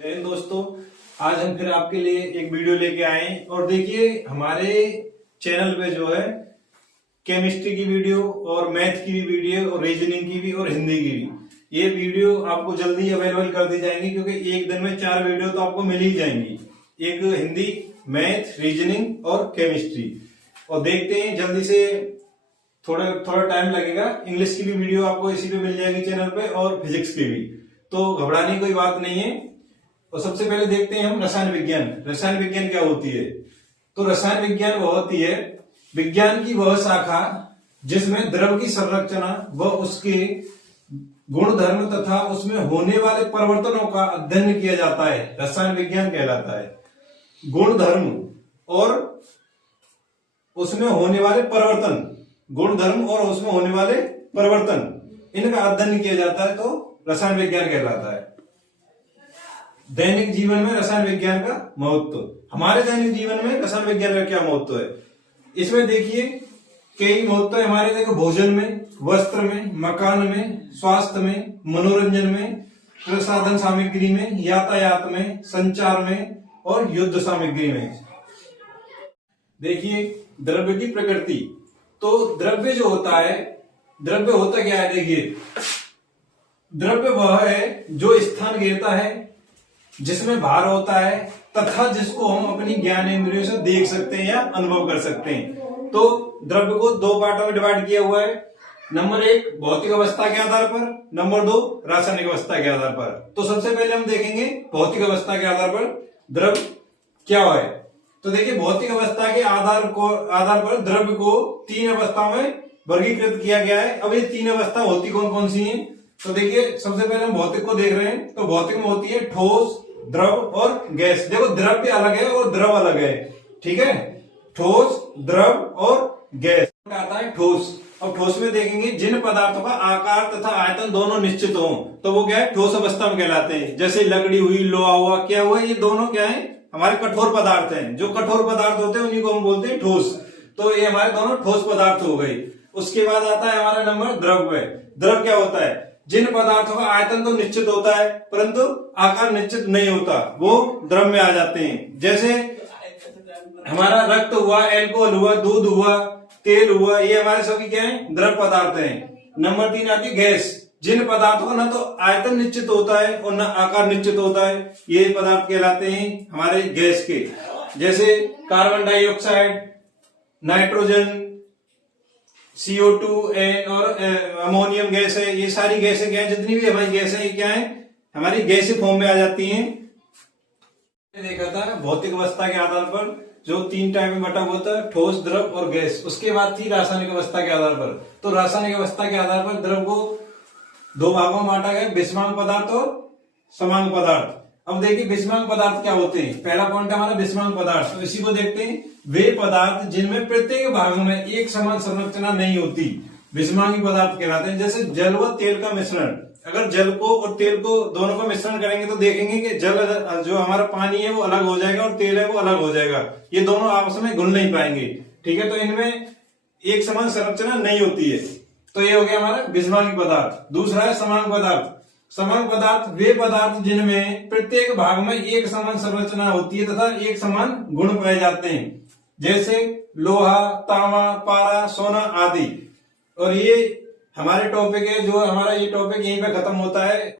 जय हिंद दोस्तों। आज हम फिर आपके लिए एक वीडियो लेके आए और देखिए हमारे चैनल पे जो है केमिस्ट्री की वीडियो और मैथ की भी वीडियो और रीजनिंग की भी और हिंदी की भी ये वीडियो आपको जल्दी अवेलेबल कर दी जाएंगी, क्योंकि एक दिन में 4 वीडियो तो आपको मिल ही जाएंगी। एक हिंदी, मैथ, रीजनिंग और केमिस्ट्री। और देखते हैं जल्दी से, थोड़ा टाइम लगेगा। इंग्लिश की भी वीडियो आपको इसी पे मिल जाएगी चैनल पे, और फिजिक्स की भी। तो घबराने की कोई बात नहीं है। और सबसे पहले देखते हैं हम रसायन विज्ञान। रसायन विज्ञान क्या होती है? तो रसायन विज्ञान वह होती है विज्ञान की वह शाखा जिसमें द्रव की संरचना व उसके गुण धर्म तथा उसमें होने वाले परिवर्तनों का अध्ययन किया जाता है। रसायन विज्ञान कहलाता है। गुण धर्म और उसमें होने वाले परिवर्तन, गुण धर्म और उसमें होने वाले परिवर्तन, इनका अध्ययन किया जाता है, तो रसायन विज्ञान कहलाता है। दैनिक जीवन में रसायन विज्ञान का महत्व। हमारे दैनिक जीवन में रसायन विज्ञान का क्या महत्व है? इसमें देखिए कई महत्व है हमारे। देखो, भोजन में, वस्त्र में, मकान में, स्वास्थ्य में, मनोरंजन में, प्रसाधन सामग्री में, यातायात में, संचार में और युद्ध सामग्री में। देखिए द्रव्य की प्रकृति। तो द्रव्य जो होता है, द्रव्य होता क्या है? देखिए द्रव्य वह है जो स्थान घेरता है, जिसमें भार होता है तथा जिसको हम अपनी ज्ञान इंद्रियों से देख सकते हैं या अनुभव कर सकते हैं। तो द्रव्य को 2 पार्टों में डिवाइड किया हुआ है। नंबर 1 भौतिक अवस्था के आधार पर, नंबर 2 रासायनिक अवस्था के आधार पर। तो सबसे पहले हम देखेंगे भौतिक अवस्था के आधार पर द्रव्य क्या है। तो देखिए भौतिक अवस्था के आधार पर द्रव्य को 3 अवस्थाओं में वर्गीकृत किया गया है। अब ये 3 अवस्था होती कौन कौन सी हैं? तो देखिए सबसे पहले हम भौतिक को देख रहे हैं। तो भौतिक में होती है ठोस, द्रव और गैस। देखो द्रव्य अलग है और द्रव अलग है, ठीक है। ठोस, द्रव और गैस आता है ठोस। अब ठोस में देखेंगे जिन पदार्थों का आकार तथा आयतन दोनों निश्चित हो, तो वो क्या है? ठोस अवस्था में कहलाते हैं। जैसे लकड़ी हुई, लोहा हुआ, क्या हुआ, ये दोनों क्या है? हमारे कठोर पदार्थ हैं। जो कठोर पदार्थ होते हैं उन्हीं को हम बोलते हैं ठोस। तो ये हमारे दोनों ठोस पदार्थ हो गए। उसके बाद आता है हमारा नंबर द्रव्य। द्रव क्या होता है? जिन पदार्थों का आयतन तो निश्चित होता है परंतु आकार निश्चित नहीं होता, वो द्रव में आ जाते हैं। जैसे हमारा रक्त हुआ, एल्कोहल हुआ, दूध हुआ, तेल हुआ, ये हमारे सभी क्या है? द्रव पदार्थ हैं। नंबर 3 आती है गैस। जिन पदार्थों का न तो आयतन निश्चित होता है और न आकार निश्चित होता है, ये पदार्थ कहलाते हैं हमारे गैस के। जैसे कार्बन डाइऑक्साइड, नाइट्रोजन, CO2 और अमोनियम गैस है। ये सारी गैसें क्या है? जितनी भी हमारी गैसें ये क्या है? हमारी गैसीय फॉर्म में आ जाती हैं। देखा था भौतिक अवस्था के आधार पर जो 3 टाइप में बटा हुआ था, ठोस, द्रव और गैस। उसके बाद थी रासायनिक अवस्था के आधार पर। तो रासायनिक अवस्था के आधार पर द्रव को 2 भागों में बांटा गया, विषमांग पदार्थ और समांग पदार्थ। अब देखिए विषमांग पदार्थ क्या होते हैं। पहला पॉइंट है हमारा विषमांग पदार्थ। तो इसी को देखते हैं। वे पदार्थ जिनमें प्रत्येक भाग में एक समान संरचना नहीं होती, विषमांगी पदार्थ कहलाते हैं। जैसे जल व तेल का मिश्रण। अगर जल को और तेल को दोनों का मिश्रण करेंगे तो देखेंगे कि जल जो हमारा पानी है वो अलग हो जाएगा और तेल है वो अलग हो जाएगा। ये दोनों आपस में घुल नहीं पाएंगे, ठीक है। तो इनमें एक समान संरचना नहीं होती है। तो ये हो गया हमारा विषमांगी पदार्थ। दूसरा है समांग पदार्थ। समांग पदार्थ वे पदार्थ जिनमें प्रत्येक भाग में एक समान संरचना होती है तथा एक समान गुण पाए जाते हैं। जैसे लोहा, तांबा, पारा, सोना आदि। और ये हमारे टॉपिक है, जो हमारा ये टॉपिक यहीं पे खत्म होता है।